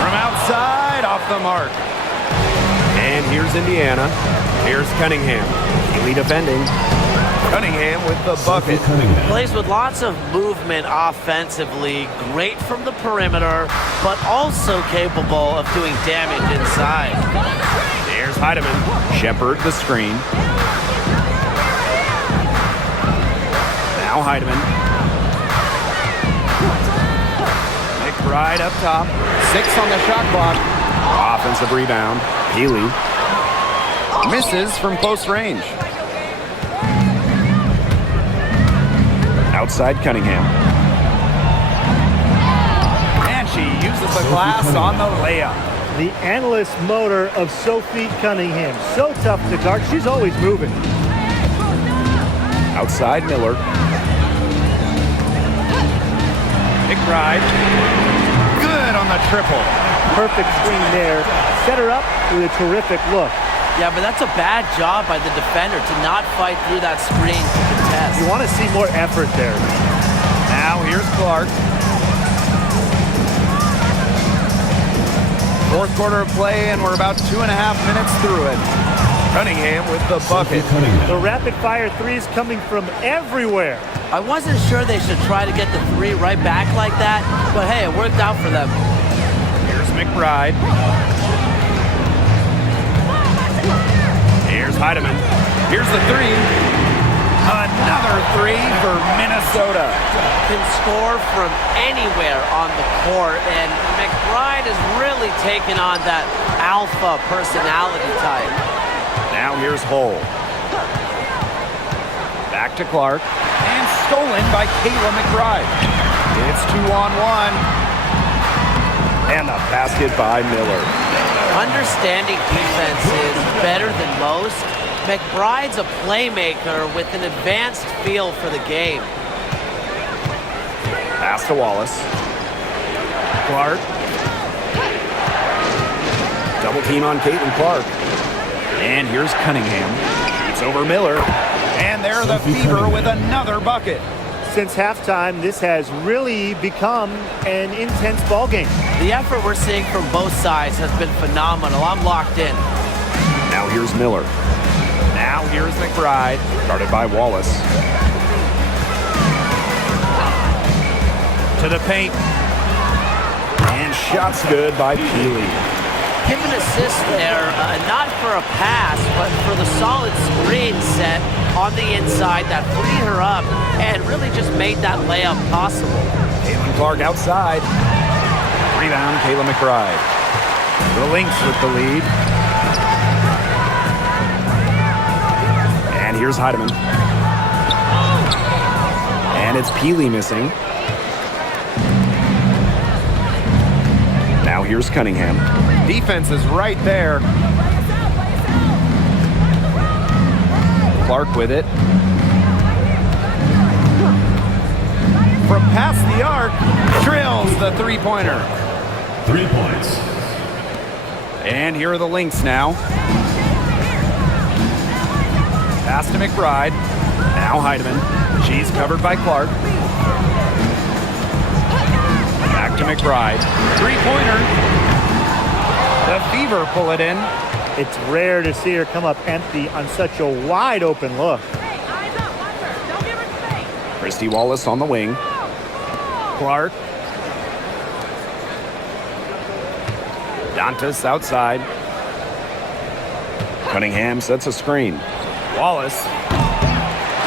From outside, off the mark. And here's Indiana. Here's Cunningham. Keeley defending. Cunningham with the bucket. Plays with lots of movement offensively, great from the perimeter, but also capable of doing damage inside. There's Heidemann. Shepard the screen. Now Heidemann. McBride up top. 6 on the shot clock. Offensive rebound. Healy. Misses from close range. Outside Cunningham. And she uses the glass on the layup. The analyst motor of Sophie Cunningham. So tough to guard. She's always moving. Outside Miller. McBride. Good on the triple. Perfect screen there. Set her up with a terrific look. Yeah, but that's a bad job by the defender to not fight through that screen to contest. You want to see more effort there. Now here's Clark. Fourth quarter of play, and we're about 2.5 minutes through it. Cunningham with the bucket. The rapid-fire threes coming from everywhere. I wasn't sure they should try to get the three right back like that, but hey, it worked out for them. Here's McBride. Here's Heidemann. Here's the three. Another three for Minnesota. Can score from anywhere on the court, and McBride has really taken on that alpha personality type. Now here's Hole. Back to Clark. And stolen by Kayla McBride. It's 2-on-1. And the basket by Miller. Understanding defenses better than most, McBride's a playmaker with an advanced feel for the game. Pass to Wallace. Clark. Double team on Clark. And here's Cunningham. It's over Miller. And there the Fever with another bucket. Since halftime, this has really become an intense ball game. The effort we're seeing from both sides has been phenomenal. I'm locked in. Now here's Miller. Now here's McBride. Guarded by Wallace. To the paint. And shots good by Keeley. Give an assist there, not for a pass, but for the solid screen set on the inside that freed her up and really just made that layup possible. Caitlin Clark outside. Rebound, Kayla McBride. The Lynx with the lead. And here's Heidemann. And it's Peely missing. Now here's Cunningham. Defense is right there. Clark with it. From past the arc, drills the three-pointer. 3 points. And here are the Lynx now. Pass to McBride. Now Heidemann. She's covered by Clark. Back to McBride. Three-pointer. The Fever pull it in. It's rare to see her come up empty on such a wide open look. Hey, eyes up, watch her. Don't give her space. Christy Wallace on the wing. Clark. Dantas outside. Cunningham sets a screen. Wallace.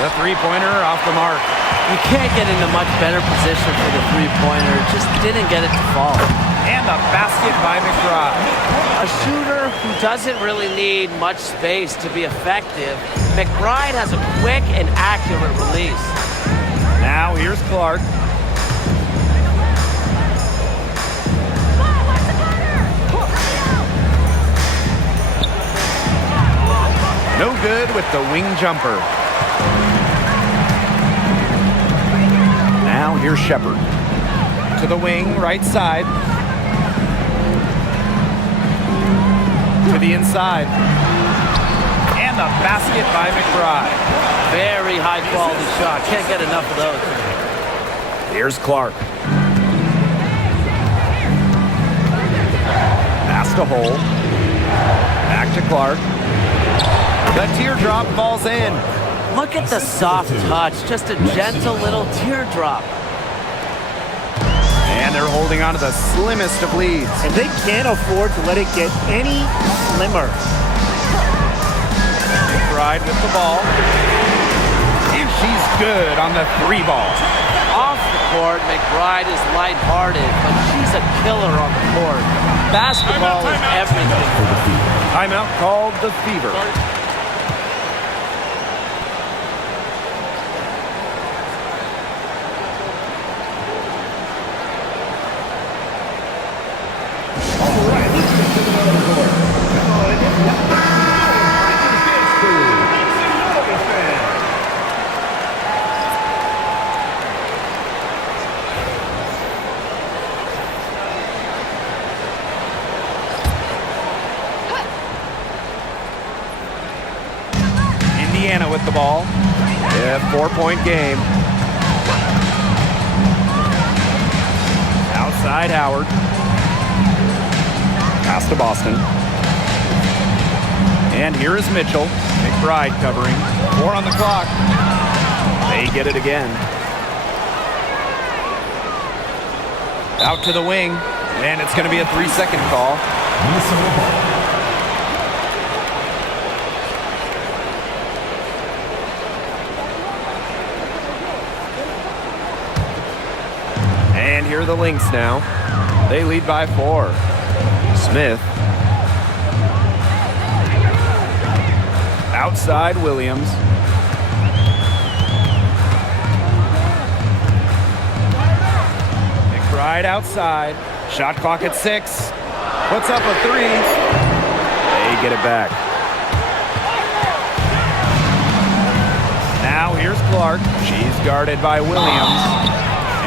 The three-pointer off the mark. You can't get into much better position for the three-pointer. Just didn't get it to fall. And the basket by McBride. A shooter who doesn't really need much space to be effective, McBride has a quick and accurate release. Now here's Clark. No good with the wing jumper. Now here's Shepard. To the wing, right side. To the inside. And the basket by McBride. Very high quality shot. Can't get enough of those. Here's Clark. Pass to Hole. Back to Clark. The teardrop falls in. Look at the soft touch. Just a gentle little teardrop. And they're holding on to the slimmest of leads. And they can't afford to let it get any slimmer. McBride with the ball. And she's good on the three ball. Off the court, McBride is lighthearted, but she's a killer on the court. Basketball is everything. Timeout called the Fever. Indiana with the ball. Yeah, 4-point game. Outside Howard. Pass to Boston. And here is Mitchell. McBride covering. 4 on the clock. They get it again. Out to the wing. And it's going to be a 3-second call. And here are the Lynx now. They lead by 4. Smith. Outside Williams. McBride outside. Shot clock at 6. Puts up a 3. They get it back. Now here's Clark. She's guarded by Williams.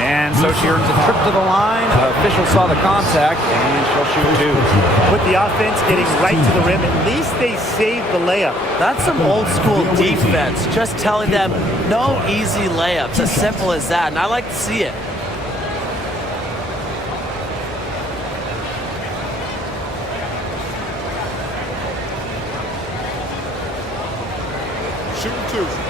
And so she earns a trip to the line. Official saw the contact, and she'll shoot 2. With the offense getting right to the rim, at least they saved the layup. That's some old school defense. Just telling them no easy layups. As simple as that. And I like to see it. Shooting 2.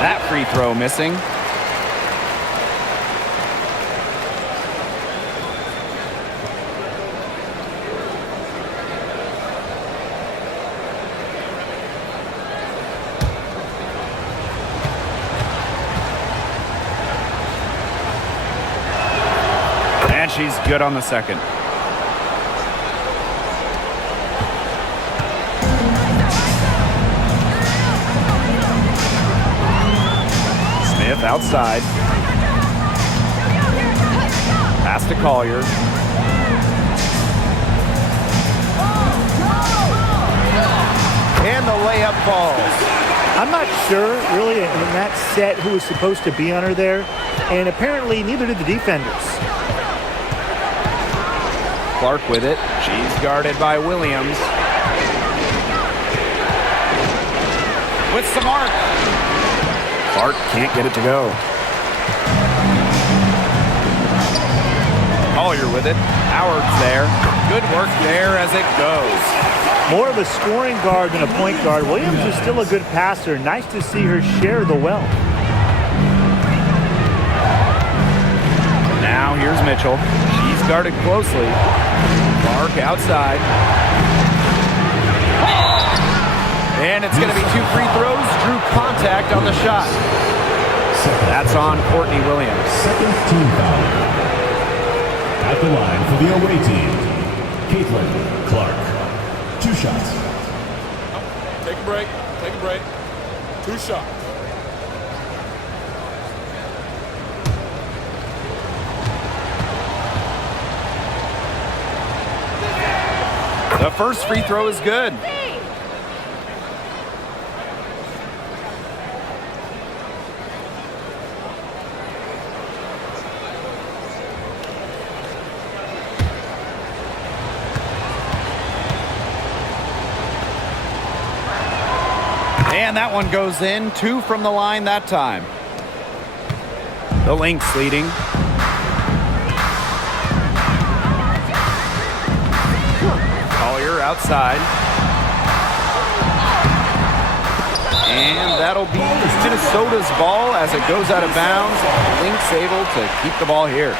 That free throw missing. And she's good on the second. Outside. Pass to Collier. And the layup falls. I'm not sure, really, in that set who was supposed to be on her there, and apparently neither did the defenders. Clark with it. She's guarded by Williams. Puts the mark. Clark can't get it to go. Collier with it. Howard's there. Good work there as it goes. More of a scoring guard than a point guard. Williams is still a good passer. Nice to see her share the wealth. Now here's Mitchell. She's guarded closely. Clark outside. And it's going to be 2 free throws. Drew contact on the shot. That's on Courtney Williams. Second team foul. At the line for the away team, Clark. 2 shots. Take a break. Take a break. 2 shots. The first free throw is good. And that one goes in. 2 from the line that time. The Lynx leading. Collier outside. And that'll be Minnesota's ball as it goes out of bounds. Lynx able to keep the ball here.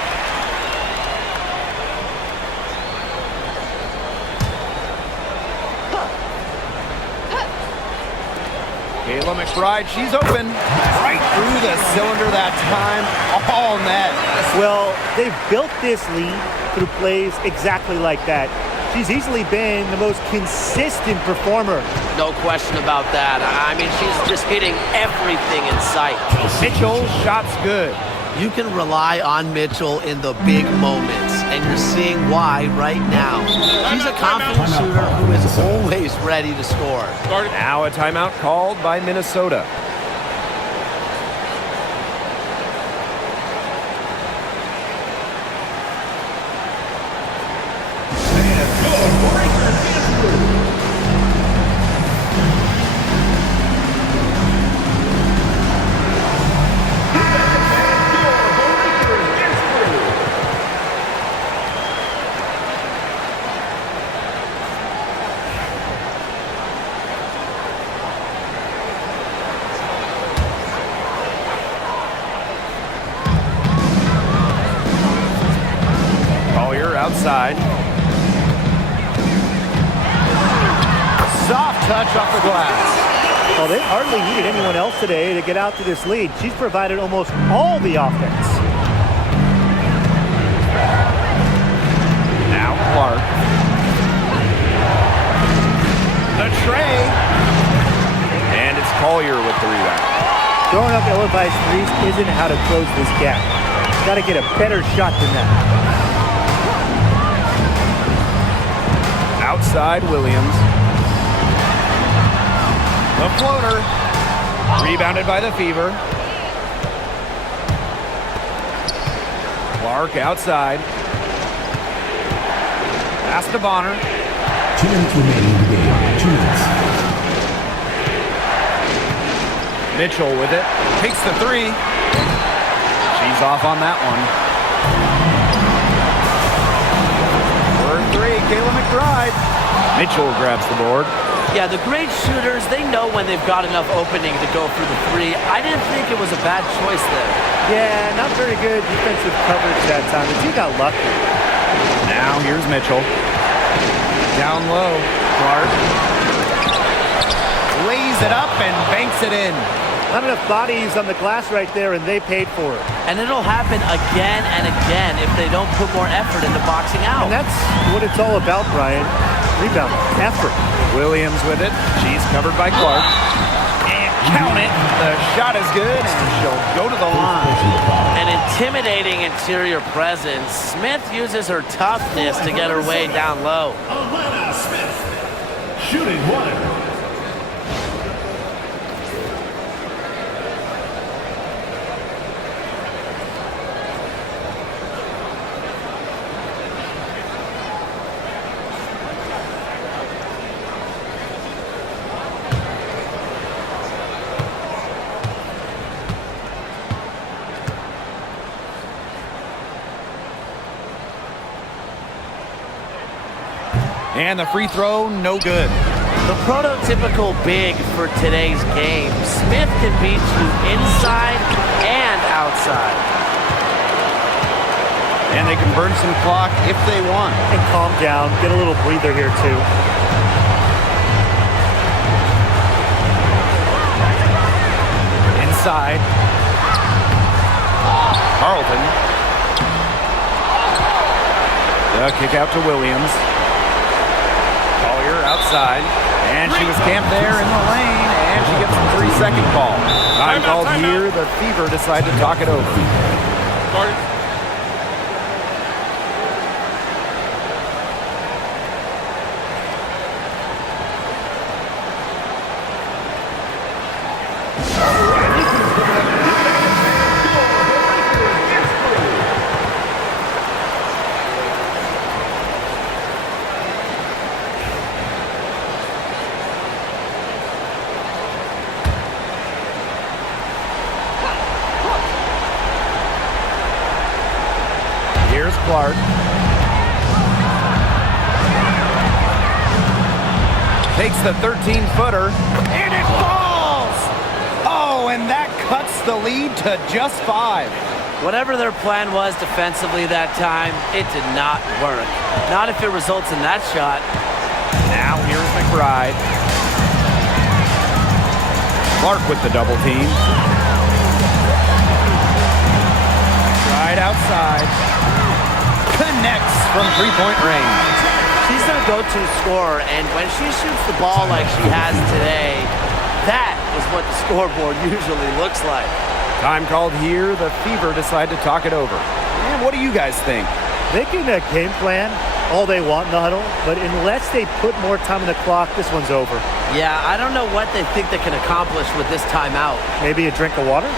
Kayla McBride, she's open. Right through the cylinder that time. All net. Well, they've built this lead through plays exactly like that. She's easily been the most consistent performer. No question about that. I mean, she's just hitting everything in sight. Mitchell's shot's good. You can rely on Mitchell in the big moments, and you're seeing why right now. She's a confident shooter who is always ready to score. Now a timeout called by Minnesota. Outside. Soft touch off the glass. Well, they hardly needed anyone else today to get out to this lead. She's provided almost all the offense. Now Clark. The tray. And it's Collier with the rebound. Throwing up ill-advised threes isn't how to close this gap. Got to get a better shot than that. Outside Williams. The floater. Rebounded by the Fever. Clark outside. Pass to Bonner. 2 minutes remaining in the game. 2 minutes. Mitchell with it. Takes the 3. She's off on that one. For 3, Kayla McBride. Mitchell grabs the board. Yeah, the great shooters, they know when they've got enough opening to go through the 3. I didn't think it was a bad choice there. Yeah, not very good defensive coverage that time. But she got lucky. Now here's Mitchell. Down low. Clark. Lays it up and banks it in. Not enough bodies on the glass right there, and they paid for it. And it'll happen again and again if they don't put more effort into boxing out. And that's what it's all about, Brian. Rebound, effort. Williams with it. She's covered by Clark. And count it. The shot is good, and she'll go to the line. An intimidating interior presence. Smith uses her toughness to get her way down low. Alana Smith, shooting 1. And the free throw, no good. The prototypical big for today's game. Smith can beat you inside and outside. And they can burn some clock if they want. And calm down. Get a little breather here, too. Inside. Carlton. The kick out to Williams. Collier outside. And she was camped there in the lane. And she gets a 3-second call. Time called here. The Fever decide to talk it over. Here's Clark. Takes the 13-footer, and it falls! Oh, and that cuts the lead to just 5. Whatever their plan was defensively that time, it did not work. Not if it results in that shot. Now here's McBride. Clark with the double team. Right outside. Connects from three-point range. She's their go-to scorer, and when she shoots the ball like she has today, that is what the scoreboard usually looks like. Time called here. The Fever decide to talk it over. And what do you guys think? They can game plan all they want in the huddle, but unless they put more time on the clock, this one's over. Yeah, I don't know what they think they can accomplish with this timeout. Maybe a drink of water?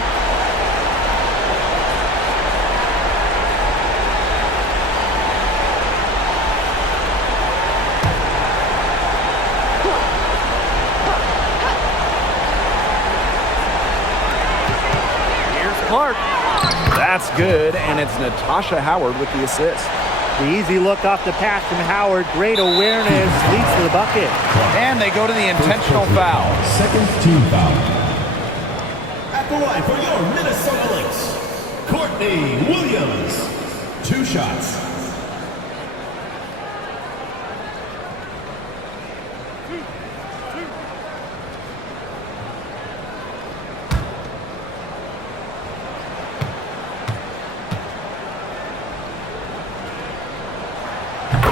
Clark. That's good, and it's Natasha Howard with the assist. The easy look off the pass from Howard. Great awareness, leads to the bucket. And they go to the intentional foul. Second team foul. At the line for your Minnesota Lynx, Courtney Williams. 2 shots.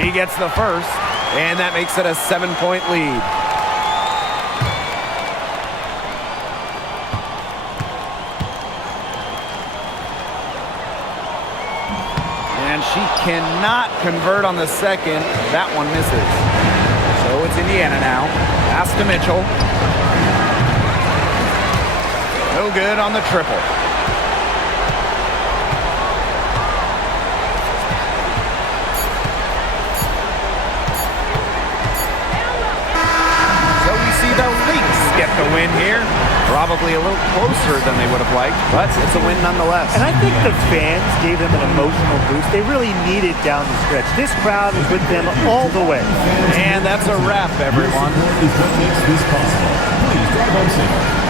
He gets the first, and that makes it a 7-point lead. And she cannot convert on the second. That one misses. So it's Indiana now. Pass to Mitchell. No good on the triple. The Lynx get the win here. Probably a little closer than they would have liked, but it's a win nonetheless. And I think the fans gave them an emotional boost. They really needed down the stretch. This crowd is with them all the way. And that's a wrap, everyone. Your support is what makes this possible. Please drive home safe.